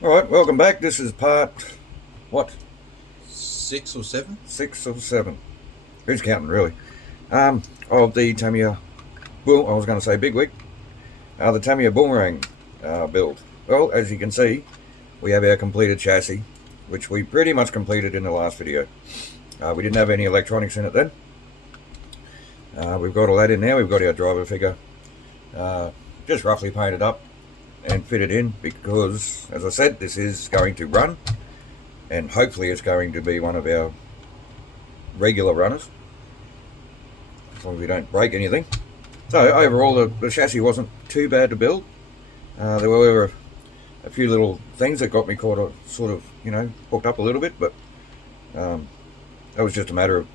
Alright, welcome back. This is part, what, 6 or 7. 6 or 7. Who's counting, really? Of the Tamiya, well, I was going to say Bigwig, the Tamiya Boomerang build. Well, as you can see, we have our completed chassis, which we pretty much completed in the last video. We didn't have any electronics in it then. We've got all that in now. We've got our driver figure just roughly painted up and fitted in because, as I said, this is going to run, and hopefully it's going to be one of our regular runners, as long as we don't break anything. So overall, the chassis wasn't too bad to build. There were a few little things that got me caught sort of, hooked up a little bit, but that was just a matter of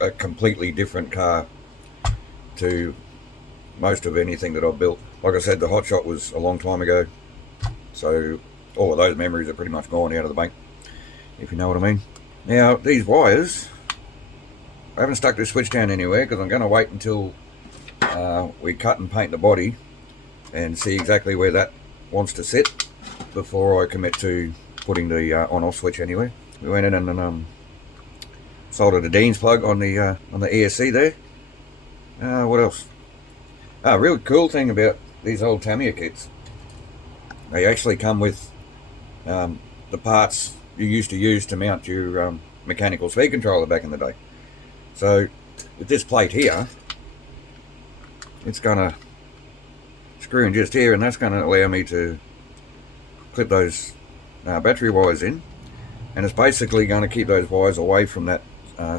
a completely different car to most of anything that I've built. Like I said, the Hot Shot was a long time ago, so all of those memories are pretty much gone out of the bank, if you know what I mean. Now, these wires, I haven't stuck this switch down anywhere because I'm going to wait until we cut and paint the body and see exactly where that wants to sit before I commit to putting the on-off switch anywhere. We went in and soldered a Dean's plug on the ESC there. What else? Real cool thing about these old Tamiya kits, they actually come with the parts you used to use to mount your mechanical speed controller back in the day. So with this plate here, it's going to screw in just here, and that's going to allow me to clip those battery wires in, and it's basically going to keep those wires away from that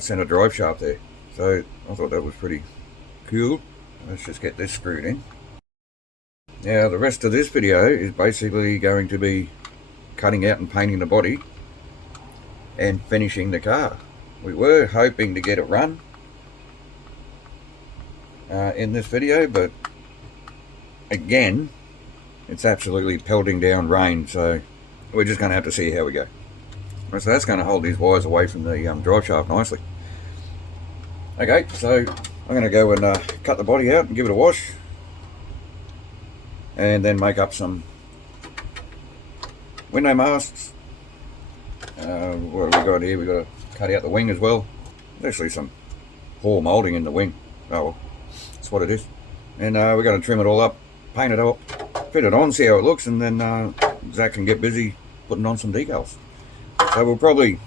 center drive shaft there. So I thought that was pretty cool. Let's just get this screwed in. Now the rest of this video is basically going to be cutting out and painting the body and finishing the car. We were hoping to get it run in this video, but again, it's absolutely pelting down rain, so we're just going to have to see how we go. So that's going to hold these wires away from the drive shaft nicely. Okay, so I'm going to go and cut the body out and give it a wash, and then make up some window masks. What have we got here? We've got to cut out the wing as well. There's actually some poor moulding in the wing. Oh well, that's what it is. And we're going to trim it all up, paint it up, fit it on, see how it looks, and then Zach can get busy putting on some decals. So we'll probably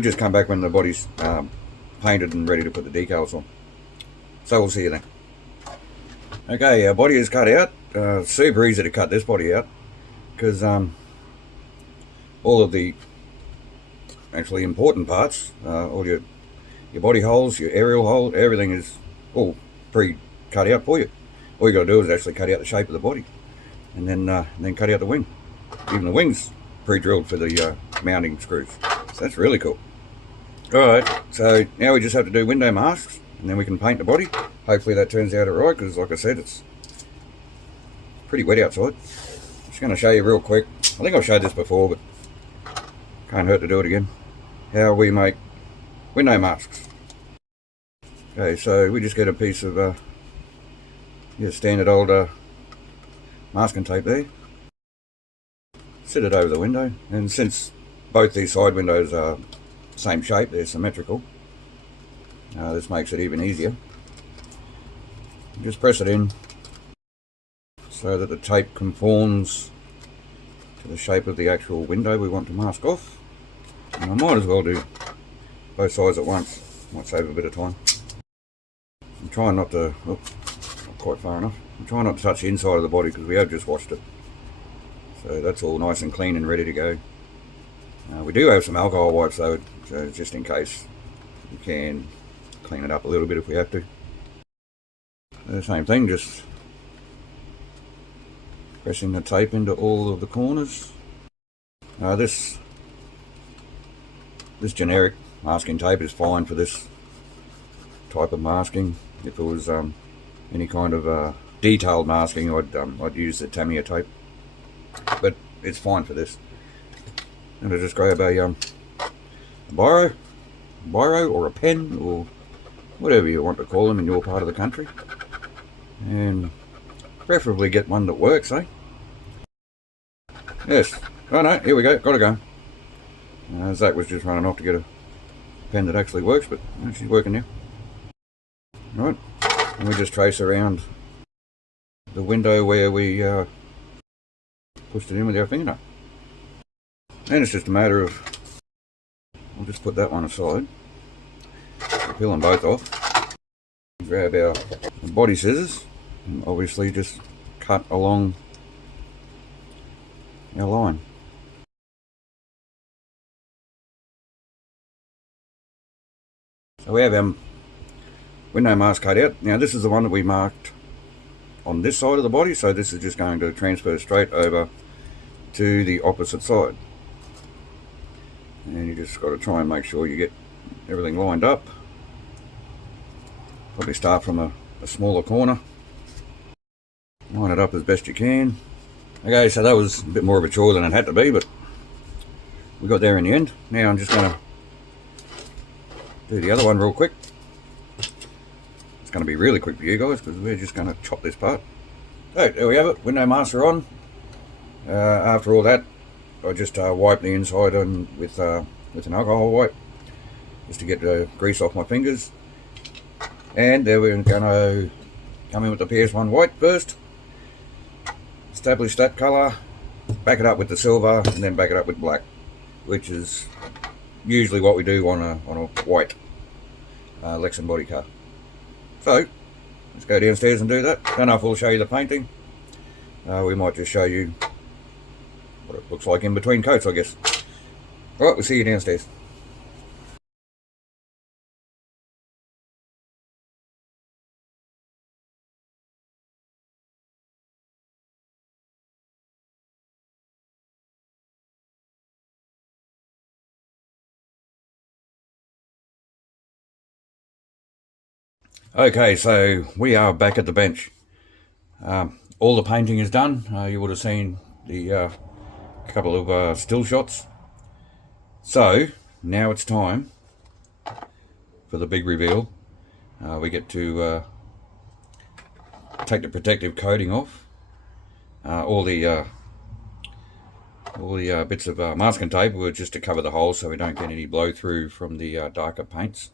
just come back when the body's painted and ready to put the decals on. So we'll see you then. Okay, our body is cut out. Super easy to cut this body out because all of the actually important parts, all your body holes, your aerial hole, everything is all pre-cut out for you. All you got to do is actually cut out the shape of the body, and then cut out the wing. Even the wing's pre-drilled for the mounting screws. So that's really cool. Alright, so now we just have to do window masks, and then we can paint the body. Hopefully that turns out alright, because like I said, it's pretty wet outside. Just going to show you real quick. I think I've showed this before, but can't hurt to do it again. How we make window masks. Okay, so we just get a piece of standard old masking tape there. Sit it over the window, and since both these side windows are same shape, they're symmetrical, this makes it even easier. Just press it in so that the tape conforms to the shape of the actual window we want to mask off. And I might as well do both sides at once, might save a bit of time. I'm trying not to, not quite far enough, I'm trying not to touch the inside of the body because we have just washed it. So that's all nice and clean and ready to go. We do have some alcohol wipes though, so just in case we can clean it up a little bit if we have to. The same thing, just pressing the tape into all of the corners. This generic masking tape is fine for this type of masking. If it was any kind of detailed masking, I'd use the Tamiya tape, but it's fine for this. And I just grab a biro or a pen or whatever you want to call them in your part of the country, and preferably get one that works, Yes. Oh no, here we go. Got it going. Zach was just running off to get a pen that actually works, but she's working now. Right. And we just trace around the window where we pushed it in with our fingernail. And it's just a matter of, we'll just put that one aside. We'll peel them both off. Grab our body scissors and obviously just cut along our line. So we have our window mask cut out. Now this is the one that we marked on this side of the body, so this is just going to transfer straight over to the opposite side. And you just got to try and make sure you get everything lined up. Probably start from a smaller corner. Line it up as best you can. Okay, so that was a bit more of a chore than it had to be, but we got there in the end. Now I'm just going to do the other one real quick. It's going to be really quick for you guys because we're just going to chop this part. So there we have it, window masks are on. After all that, I just wipe the inside on with an alcohol wipe just to get the grease off my fingers. And then we're going to come in with the PS1 white first. Establish that colour, back it up with the silver, and then back it up with black, which is usually what we do on a white Lexan body car. So let's go downstairs and do that. Don't know if we'll show you the painting. We might just show you what it looks like in between coats, I guess. Alright, we'll see you downstairs. Okay, so we are back at the bench. All the painting is done. You would have seen the couple of still shots. So now it's time for the big reveal. We get to take the protective coating off. All the bits of masking tape were just to cover the holes so we don't get any blow through from the darker paints.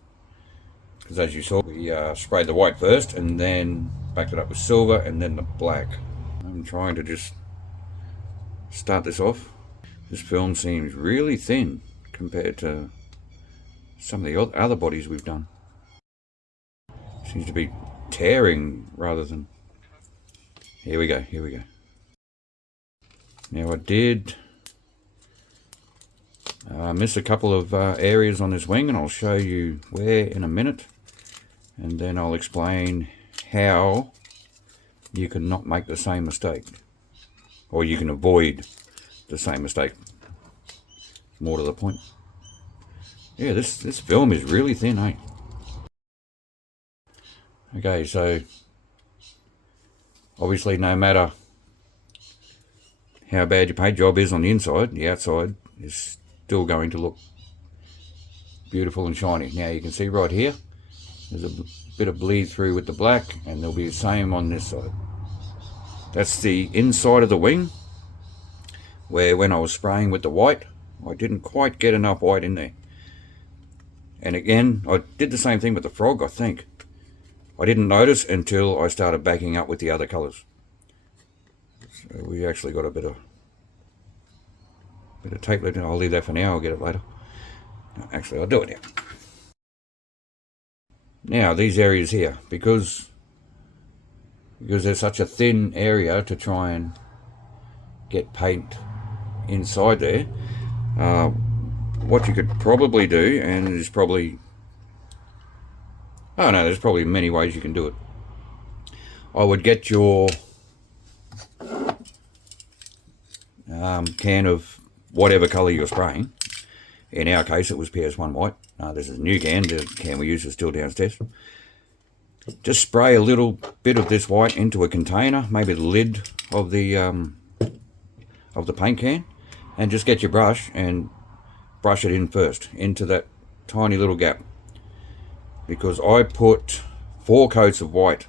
Because as you saw, we sprayed the white first and then backed it up with silver and then the black. I'm trying to just start this off. This film seems really thin compared to some of the other bodies we've done. Seems to be tearing rather than... Here we go. Now I did miss a couple of areas on this wing, and I'll show you where in a minute, and then I'll explain how you can not make the same mistake, or you can avoid the same mistake. More to the point. Yeah, this film is really thin, eh? Okay, so obviously no matter how bad your paint job is on the inside, the outside is still going to look beautiful and shiny. Now you can see right here, there's a bit of bleed through with the black, and there'll be the same on this side. That's the inside of the wing, where when I was spraying with the white, I didn't quite get enough white in there. And again, I did the same thing with the frog, I think. I didn't notice until I started backing up with the other colours. So we actually got a bit of tape left. I'll leave that for now, I'll get it later. No, actually, I'll do it now. Now, these areas here, because there's such a thin area to try and get paint inside there, what you could probably do, and there's probably, oh no, there's probably many ways you can do it. I would get your can of whatever colour you're spraying. In our case, it was PS1 white. This is a new can. The can we use is still downstairs. Just spray a little bit of this white into a container, maybe the lid of the paint can, and just get your brush and brush it in first into that tiny little gap. Because I put 4 coats of white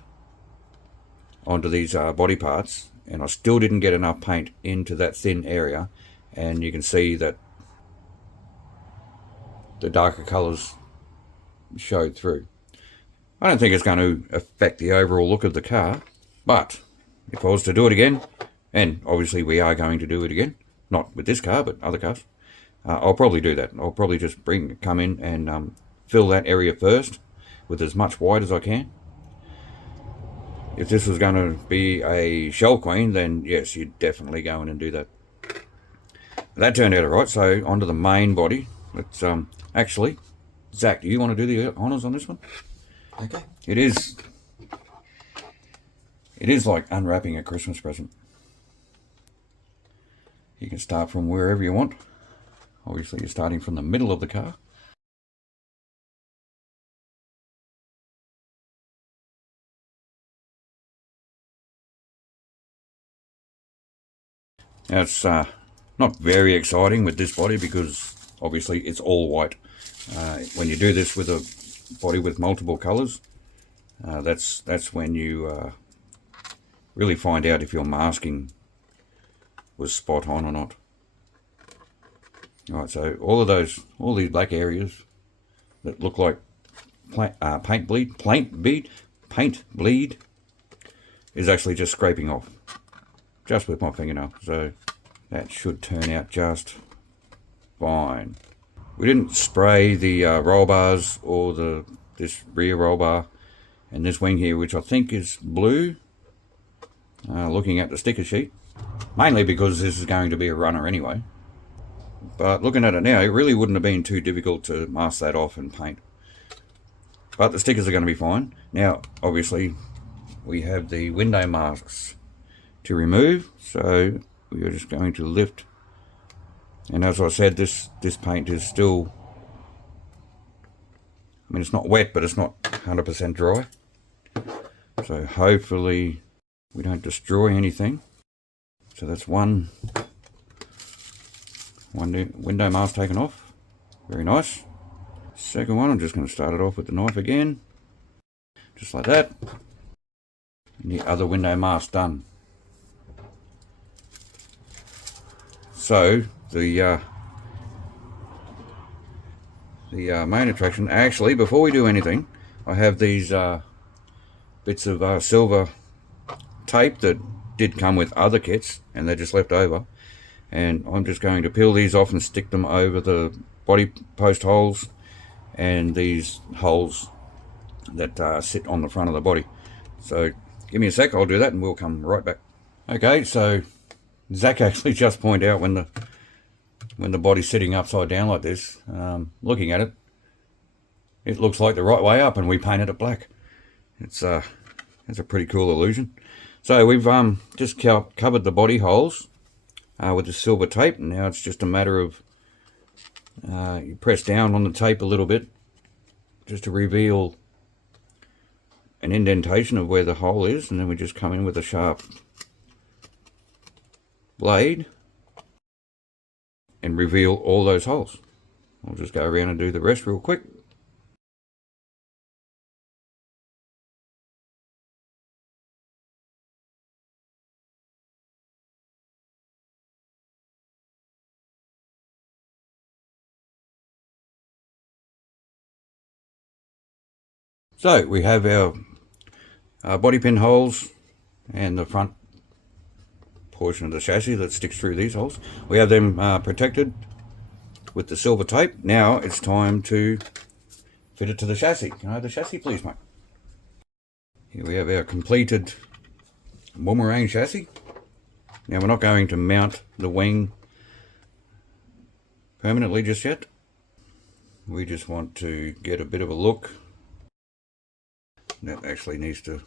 onto these body parts, and I still didn't get enough paint into that thin area, and you can see that the darker colours showed through. I don't think it's going to affect the overall look of the car, but if I was to do it again, and obviously we are going to do it again, not with this car but other cars, I'll probably do that. I'll probably just come in and fill that area first with as much white as I can. If this was going to be a shell queen, then yes, you'd definitely go in and do that. That turned out alright. So onto the main body. Let's actually, Zach, do you want to do the honours on this one? Okay. It is like unwrapping a Christmas present. You can start from wherever you want. Obviously you're starting from the middle of the car. Now it's not very exciting with this body because obviously it's all white. When you do this with a body with multiple colours, that's when you really find out if your masking was spot on or not. Alright, so all these black areas that look like paint bleed is actually just scraping off, just with my fingernail. So that should turn out just fine. We didn't spray the roll bars or this rear roll bar and this wing here, which I think is blue, looking at the sticker sheet, mainly because this is going to be a runner anyway. But looking at it now, it really wouldn't have been too difficult to mask that off and paint. But the stickers are going to be fine. Now, obviously, we have the window masks to remove, so we are just going to lift. And as I said, this paint is still, I mean, it's not wet, but it's not 100% dry. So hopefully we don't destroy anything. So that's one window mask taken off. Very nice. Second one, I'm just going to start it off with the knife again. Just like that. And the other window mask done. So the main attraction, actually, before we do anything, I have these bits of silver tape that did come with other kits, and they're just left over. And I'm just going to peel these off and stick them over the body post holes and these holes that sit on the front of the body. So give me a sec, I'll do that and we'll come right back. Okay, so Zach actually just pointed out when the body's sitting upside down like this, looking at it, it looks like the right way up, and we painted it black. It's a pretty cool illusion. So we've just covered the body holes with the silver tape. Now it's just a matter of you press down on the tape a little bit just to reveal an indentation of where the hole is, and then we just come in with a sharp blade and reveal all those holes. I'll just go around and do the rest real quick. So we have our body pin holes and the front portion of the chassis that sticks through these holes. We have them protected with the silver tape. Now it's time to fit it to the chassis. Can I have the chassis, please, mate? Here we have our completed Boomerang chassis. Now we're not going to mount the wing permanently just yet. We just want to get a bit of a look. That actually needs to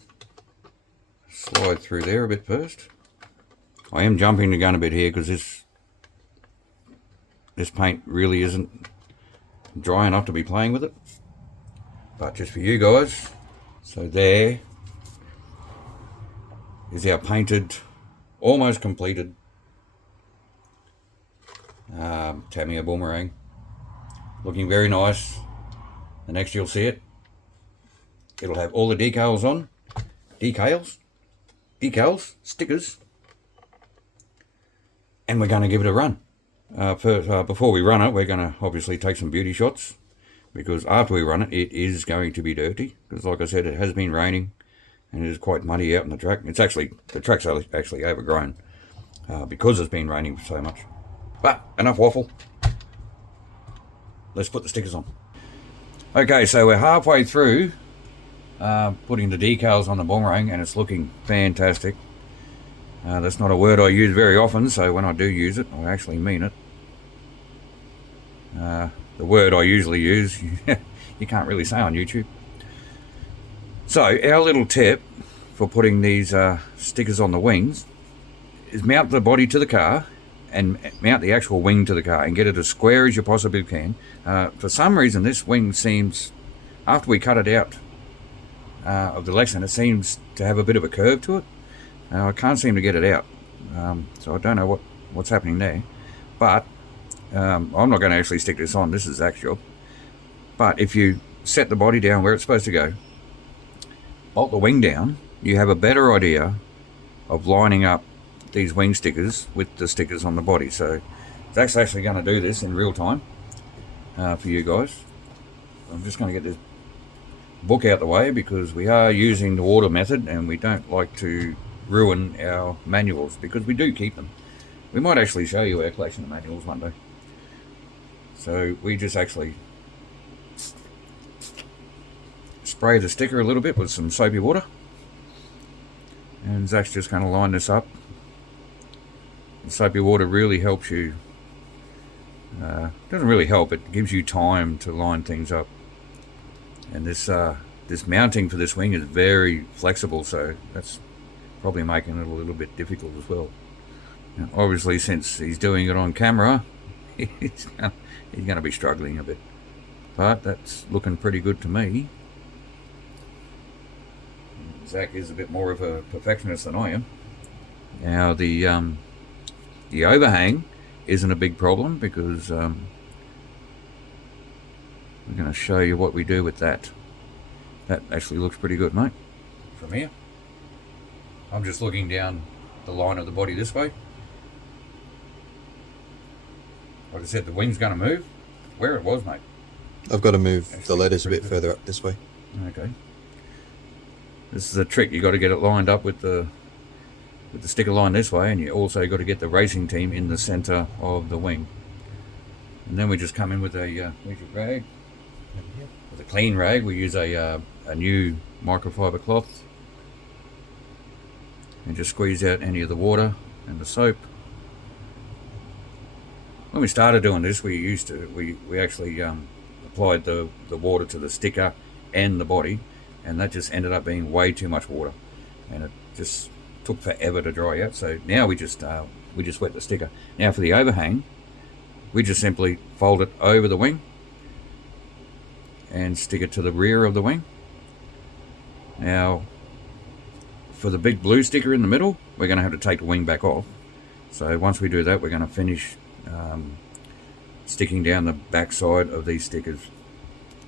slide through there a bit first. I am jumping the gun a bit here because this paint really isn't dry enough to be playing with it. But just for you guys. So there is our painted, almost completed Tamiya Boomerang. Looking very nice. The next you'll see it, it'll have all the decals on. Decals? Stickers. and we're going to give it a run. Before we run it, we're going to obviously take some beauty shots, because after we run it, it is going to be dirty, because like I said, it has been raining and it is quite muddy out on the track. It's actually, the track's actually overgrown because it's been raining so much. But enough waffle, let's put the stickers on. Okay, so we're halfway through putting the decals on the Boomerang, and it's looking fantastic. That's not a word I use very often, so when I do use it, I actually mean it. The word I usually use, you can't really say on YouTube. So our little tip for putting these stickers on the wings is mount the body to the car and mount the actual wing to the car and get it as square as you possibly can. For some reason, this wing seems, after we cut it out of the Lexan, it seems to have a bit of a curve to it. I can't seem to get it out, so I don't know what's happening there. But I'm not going to actually stick this on. This is Zach's job. But if you set the body down where it's supposed to go, bolt the wing down, you have a better idea of lining up these wing stickers with the stickers on the body. So Zach's actually going to do this in real time for you guys. I'm just going to get this book out the way, because we are using the water method and we don't like to ruin our manuals, because we do keep them. We might actually show you our collection of manuals one day. So we just actually spray the sticker a little bit with some soapy water, and Zach's just going to line this up. The soapy water really helps you, doesn't really help, it gives you time to line things up. And this mounting for this wing is very flexible, so that's probably making it a little bit difficult as well. Now, obviously, since he's doing it on camera, he's going to be struggling a bit, but that's looking pretty good to me. Zach is a bit more of a perfectionist than I am. Now the overhang isn't a big problem, because we're going to show you what we do with that. That actually looks pretty good, mate. From here, I'm just looking down the line of the body this way. Like I said, the wing's going to move where it was, mate. I've got to move the letters a bit further up this way. Okay. This is a trick. You got to get it lined up with the sticker line this way, and you also got to get the racing team in the center of the wing. And then we just come in with a where's your rag? With a clean rag. We use a new microfiber cloth and just squeeze out any of the water and the soap. When we started doing this, we actually applied the water to the sticker and the body, and that just ended up being way too much water, and it just took forever to dry out. So now we just wet the sticker. Now for the overhang, we just simply fold it over the wing and stick it to the rear of the wing. Now for the big blue sticker in the middle, we're going to have to take the wing back off. So once we do that, we're going to finish sticking down the back side of these stickers.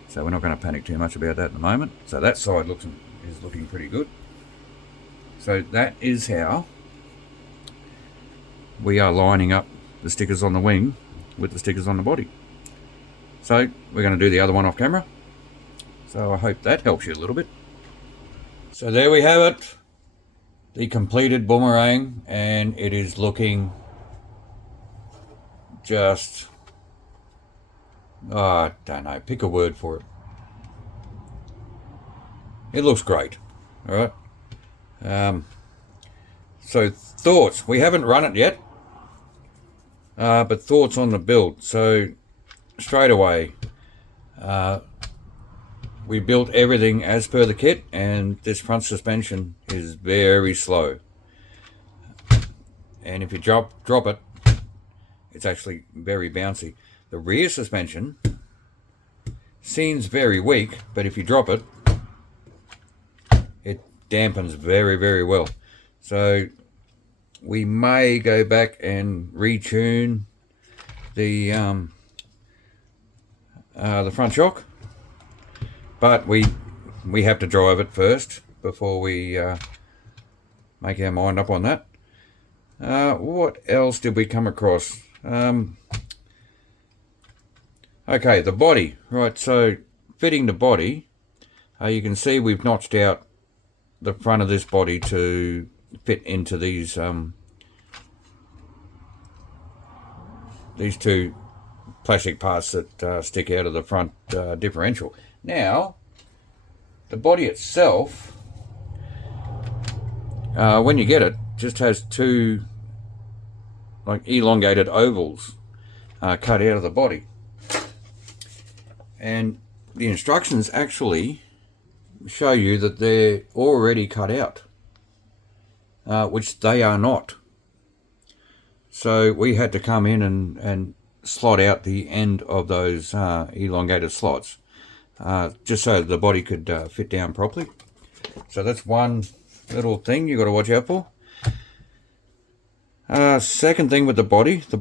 So we're not going to panic too much about that at the moment. So that side is looking pretty good. So that is how we are lining up the stickers on the wing with the stickers on the body. So we're going to do the other one off camera. So I hope that helps you a little bit. So there we have it, the completed Boomerang, and it is looking just, I don't know, pick a word for it. It looks great. All right. So thoughts. We haven't run it yet, but thoughts on the build. So straight away, we built everything as per the kit, and this front suspension is very slow. And if you drop it, it's actually very bouncy. The rear suspension seems very weak, but if you drop it, it dampens very, very well. So we may go back and retune the front shock, but we have to drive it first before we make our mind up on that. What else did we come across? Okay, the body. Right, so fitting the body, you can see we've notched out the front of this body to fit into these two plastic parts that stick out of the front differential. Now, the body itself, when you get it, just has two like elongated ovals cut out of the body. And the instructions actually show you that they're already cut out, which they are not. So we had to come in and slot out the end of those elongated slots, just so the body could fit down properly. So that's one little thing you got to watch out for. Second thing with the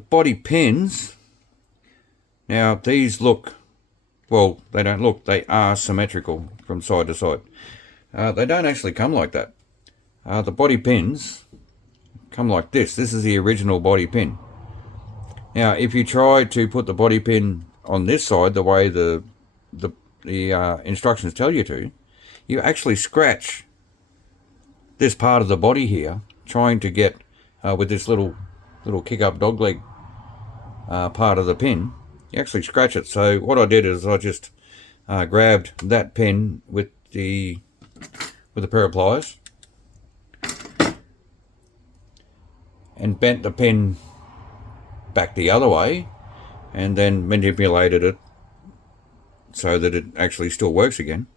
body pins. Now these look, well, they don't look, they are symmetrical from side to side. They don't actually come like that. The body pins come like this. This is the original body pin. Now, if you try to put the body pin on this side, the way the instructions tell you to, you actually scratch this part of the body here, trying to get with this little kick-up dog leg part of the pin. You actually scratch it. So what I did is I just grabbed that pin with a pair of pliers and bent the pin back the other way, and then manipulated it so that it actually still works again,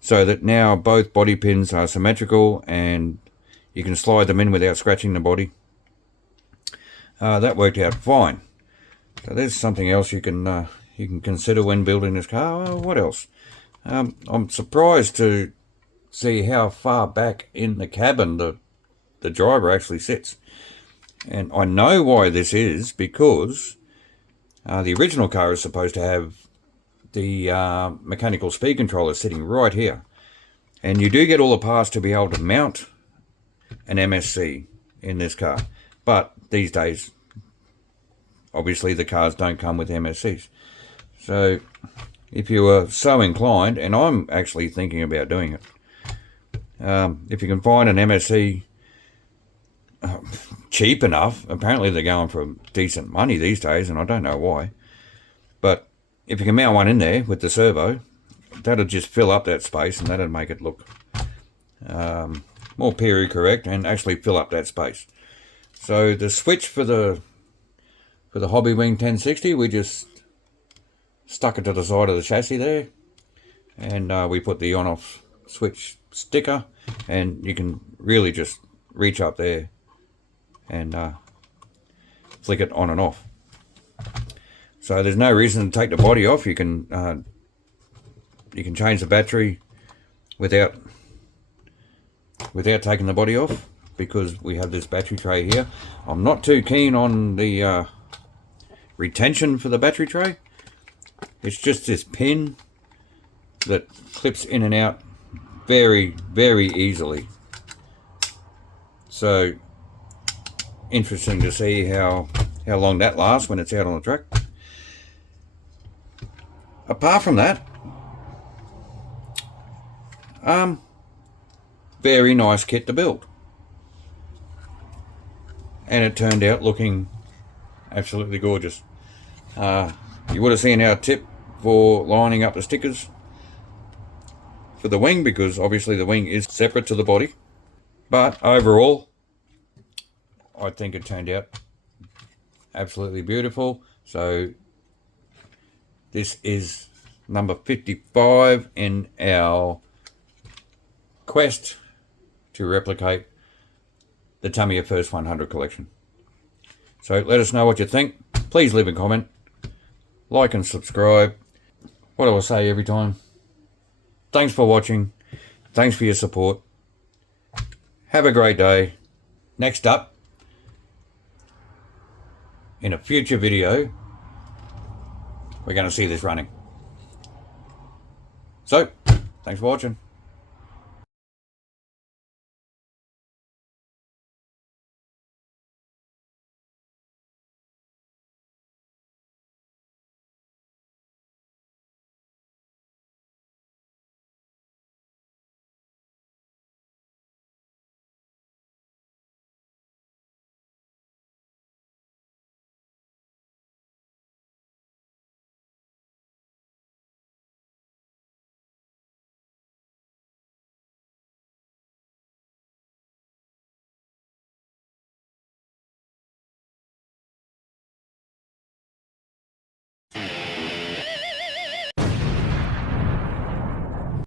so that now both body pins are symmetrical and you can slide them in without scratching the body. That worked out fine. So there's something else you can consider when building this car. What else? I'm surprised to see how far back in the cabin the driver actually sits. And I know why this is, because the original car is supposed to have the mechanical speed controller sitting right here. And you do get all the parts to be able to mount an MSC in this car. But these days, obviously the cars don't come with MSCs. So if you are so inclined, and I'm actually thinking about doing it, if you can find an MSC cheap enough, apparently they're going for decent money these days, and I don't know why, but if you can mount one in there with the servo, that'll just fill up that space, and that'll make it look more period correct and actually fill up that space. So the switch for the Hobbywing 1060, we just stuck it to the side of the chassis there, and we put the on-off switch sticker, and you can really just reach up there and flick it on and off. So there's no reason to take the body off. You can change the battery without taking the body off, because we have this battery tray here. I'm not too keen on the retention for the battery tray. It's just this pin that clips in and out very, very easily. So interesting to see how long that lasts when it's out on the track. Apart from that, very nice kit to build, and it turned out looking absolutely gorgeous. You would have seen our tip for lining up the stickers for the wing, because obviously the wing is separate to the body, but overall I think it turned out absolutely beautiful. So this is number 55 in our quest to replicate the Tamiya First 100 collection. So let us know what you think. Please leave a comment, like and subscribe. What do I say every time? Thanks for watching. Thanks for your support. Have a great day. Next up, in a future video, we're going to see this running. So, thanks for watching.